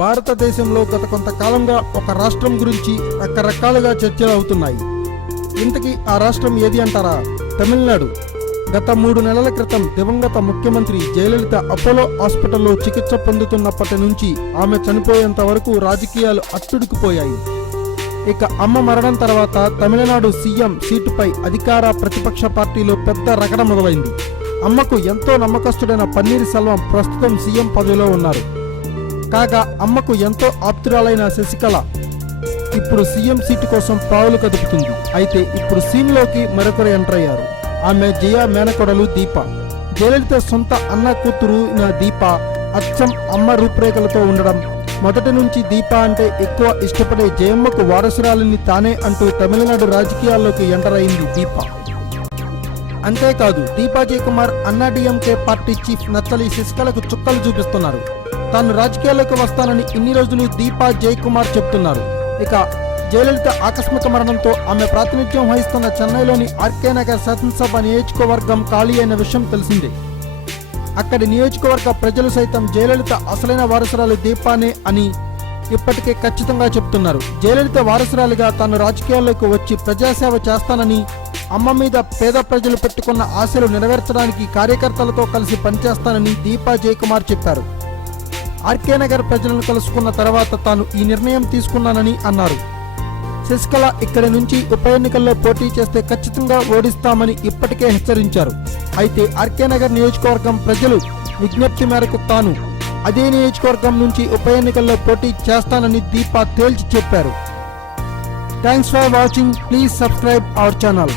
భారతదేశంలో గత కొంతకాలంగా ఒక రాష్ట్రం గురించి రకరకాలుగా చర్చలు అవుతున్నాయి. ఇంతకీ ఆ రాష్ట్రం ఏది అంటారా? తమిళనాడు. గత 3 నెలల క్రితం దివంగత ముఖ్యమంత్రి జయలలిత అపోలో హాస్పిటల్లో చికిత్స పొందుతున్నప్పటి నుంచి ఆమె చనిపోయేంత వరకు రాజకీయాలు అట్టుడికిపోయాయి. ఇక అమ్మ మరణం తర్వాత తమిళనాడు సీఎం సీటుపై అధికార ప్రతిపక్ష పార్టీలో పెద్ద రగడ మొదలైంది. అమ్మకు ఎంతో నమ్మకస్తుడైన పన్నీర్ సెల్వం ప్రస్తుతం సీఎం పదవిలో ఉన్నారు. కాగా అమ్మకు ఎంతో ఆప్తురాలైన శశికళ ఇప్పుడు సీఎం సీటు కోసం పావులు కదుపుతుంది. అయితే ఇప్పుడు సీన్లోకి మరొకరు ఎంటర్ అయ్యారు. ఆమె జయ మేనకోడలు దీప. జయలలిత సొంత అన్న కూతురు దీప అచ్చం అమ్మ రూపురేఖలతో ఉండడం, మొదటి నుంచి దీప అంటే ఎక్కువ ఇష్టపడే జయమ్మకు వారసురాలిని తానే అంటూ తమిళనాడు రాజకీయాల్లోకి ఎంటర్ అయింది దీప. అంతేకాదు దీపా జయకుమార్ అన్నాడీఎంకే పార్టీ చీఫ్ నచ్చలి శశికళకు చుక్కలు చూపిస్తున్నారు. తాను రాజకీయాల్లోకి వస్తానని ఇన్ని రోజులు దీపా జయకుమార్ చెప్తున్నారు. ఇక జయలలిత ఆకస్మిక మరణంతో ఆమె ప్రాతినిధ్యం వహిస్తున్న చెన్నైలోని ఆర్కే నగర్ శాసనసభ నియోజకవర్గం ఖాళీ అయిన విషయం తెలిసిందే. అక్కడి నియోజకవర్గ ప్రజలు సైతం జయలలిత అసలైన వారసురాలు దీపానే అని ఇప్పటికే ఖచ్చితంగా చెప్తున్నారు. జయలలిత వారసురాలిగా తాను రాజకీయాల్లోకి వచ్చి ప్రజాసేవ చేస్తానని, అమ్మ మీద పేద ప్రజలు పెట్టుకున్న ఆశలు నెరవేర్చడానికి కార్యకర్తలతో కలిసి పనిచేస్తానని దీపా జయకుమార్ చెప్పారు. ఆర్కే నగర్ ప్రజలను కలుసుకున్న తర్వాత తాను ఈ నిర్ణయం తీసుకున్నానని అన్నారు. శశికళ ఇక్కడి నుంచి ఉప ఎన్నికల్లో పోటీ చేస్తే ఖచ్చితంగా ఓడిస్తామని ఇప్పటికే హెచ్చరించారు. అయితే ఆర్కే నగర్ నియోజకవర్గం ప్రజలు విజ్ఞప్తి మేరకు తాను అదే నియోజకవర్గం నుంచి ఉప ఎన్నికల్లో పోటీ చేస్తానని దీపా తేల్చి చెప్పారు. Thanks for watching. Please subscribe our channel.